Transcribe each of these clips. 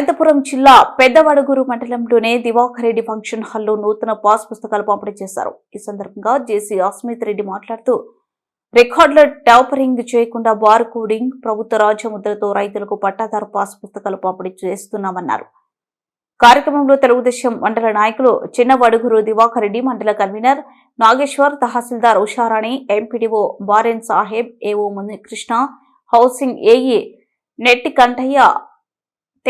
అనంతపురం జిల్లా పెద్దవడగూరు మండలంలోనే దివాకర్ రెడ్డి ఫంక్షన్ హాల్లో నూతన పాస్ పుస్తకాలు పంపిణీ చేశారు. ఈ సందర్భంగా జేసీ అస్మిత్ రెడ్డి మాట్లాడుతూ రికార్డుల టాపరింగ్ చేయకుండా బార్ కోడింగ్ ప్రభుత్వ రాజముద్రతో రైతులకు పట్టాదారు పాస్ పుస్తకాలు పంపిణీ చేస్తున్నామన్నారు. కార్యక్రమంలో తెలుగుదేశం మండల నాయకులు చిన్నవడుగురు దివాకర్ రెడ్డి మండల convener Nageshwar tahsildar Usharani MPDO Baren Saheb AO Krishna housing AE Netti Kantaiah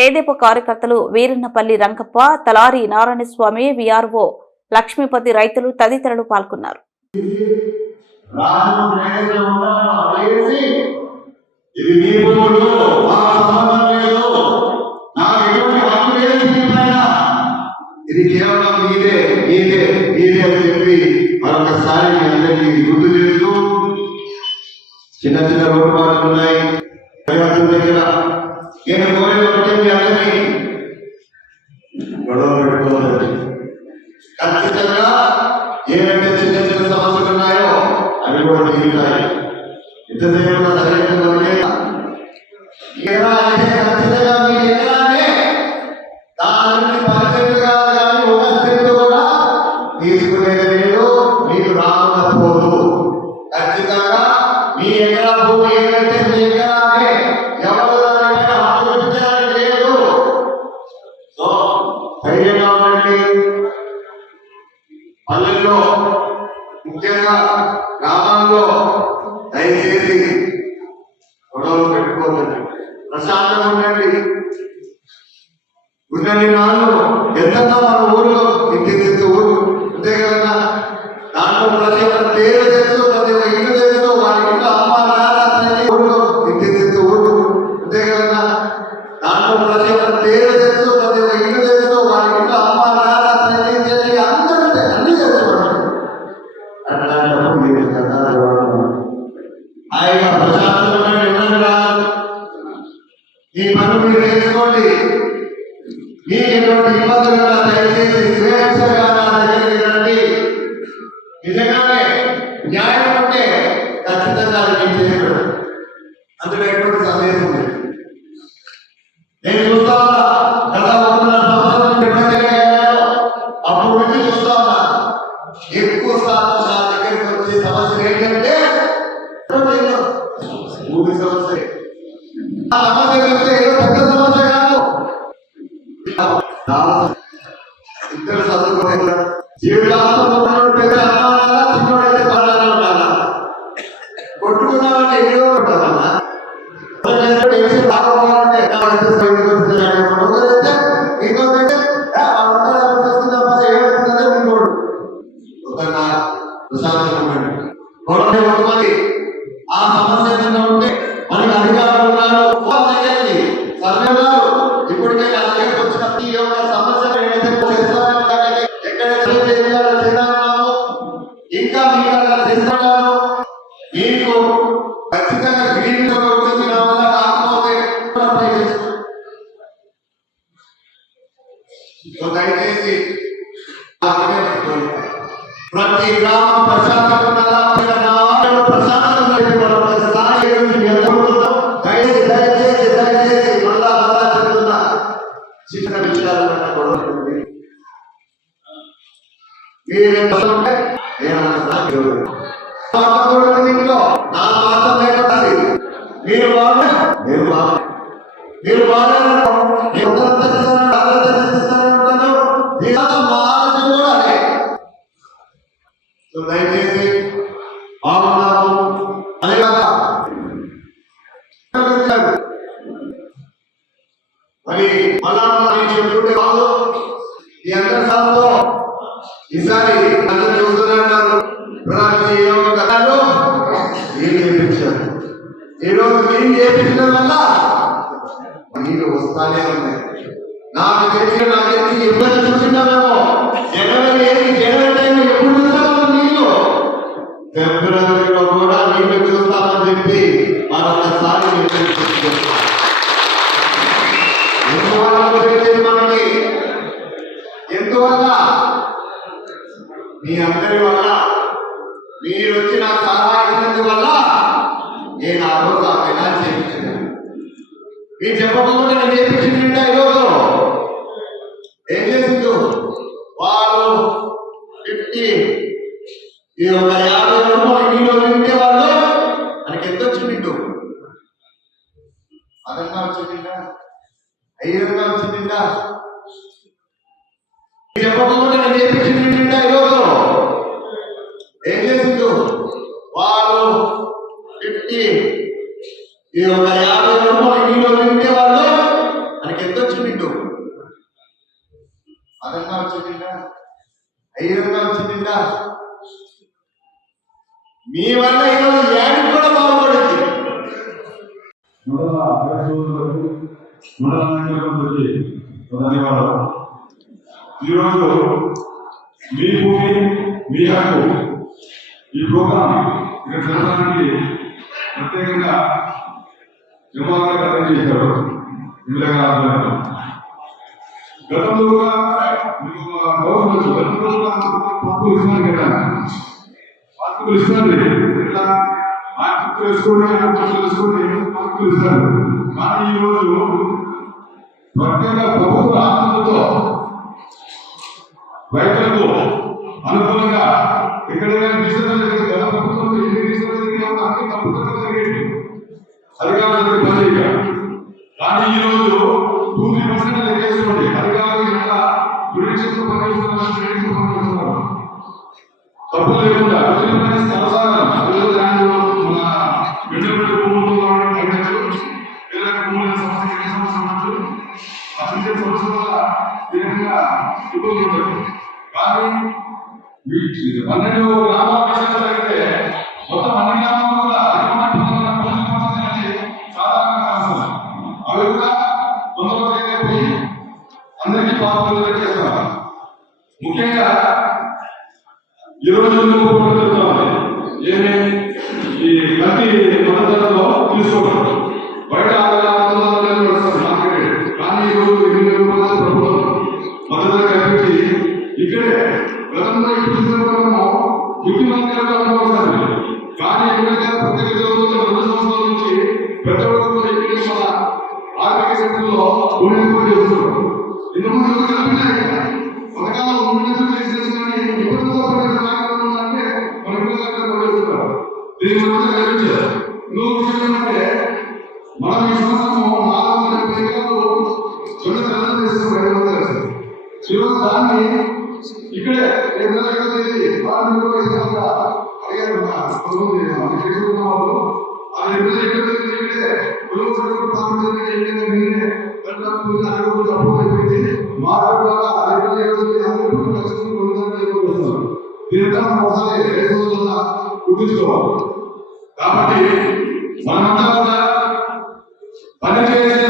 తెదేప కార్యకర్తలు వీరన్నపల్లి రంగప్ప తలారి నారాయణస్వామి విఆర్ఓ లక్ష్మీపతి రైతులు తదితరులు పాల్గొన్నారు. చిన్న చిన్న రోడ్డు బాధలు ఉన్నాయి. దగ్గర. വേണ്ടി గొడవపెట్టుకోవద్దు ఖచ్చితంగా ఏవైతే చిన్న చిన్న సమస్యలు ఉన్నాయో అవి కూడా తీరుతాయి ఇంతసేపు సరైన ఖచ్చితంగా మీరు ఎలా ఉందని నాన్ను ఎంత మన ఊళ్ళో Thank you. famosa మీరు బాగా నేను మళ్ళా చెప్తుంటే కాదు ఈ అంతర్సాలతో ఈసారి అందరూ చూస్తున్నారు కథలో ఏం చేపించారు? ఈరోజు నేను చేపించడం వల్ల నీళ్ళు వస్తానే ఉన్నాయి. నాకు తెలిసి నాకు ఇబ్బంది చూస్తున్నామేమో మీ అందరి వల్ల మీరు వచ్చిన సలహా వల్ల నేను ఆ రోజు ఆ విధానం చేయించాను మీరు చెప్పకపోతే నేను చేయించిందంటే రోజు ఏం చేసిందో? వాళ్ళు ఫిఫ్టీ ఈ ఒక యాభై రూపాయలు నీళ్ళు తింటే వాళ్ళు మనకి ఎంత వచ్చిండు అదంతా వచ్చిందా ఐదు రూపాయలు వచ్చిందా చెప్పకపోతే ఫిఫ్టీ ఇది ఒక యాభై రూపాయలు కిలో తింటే వాళ్ళు మనకి ఎంత వచ్చిండు అదన్నా వచ్చిందా ఐదన్నా వచ్చిందా మీ వల్ల ఈరోజు యాడ్ కూడా బాగుపడింది. ధన్యవాదాలు. ఈరోజు మీ భూమి మీ హక్కు ఈ ప్రోగ్రాం ఇక్కడ జరగడానికి ప్రత్యేకంగా నిర్మాణాలు కథం చేశారు ఇందిరా గతంలో కూడా గవర్నమెంట్ గతంలో కదా. పార్కులు ఇస్తారు ఇట్లా పార్కులు వేసుకొని పార్కులు వేసుకొని పార్కులు ఇస్తారు కానీ ఈ రోజు ప్రత్యేక ప్రభుత్వ తప్పు లేకుండా అభివృద్ధి కొనసాగాలి అభివృద్ధి దానిలో భూములు లేదా సమస్య ఏ సమస్య సమస్య వల్ల ఉండదు కానీ పన్నెండు గ్రామాల ఈ రోజు జరుగుతుంది ఏమి? ఈ ప్రతి మద్దతులో తీసుకోవడం బయట ఆరు ఇక్కడే ఉదయం సరుకు మీరే అయిపోయింది ఒకసారి రోజుల గుర్తుంచుకోవాలి కాబట్టి మనమంతా కూడా పనిచేసే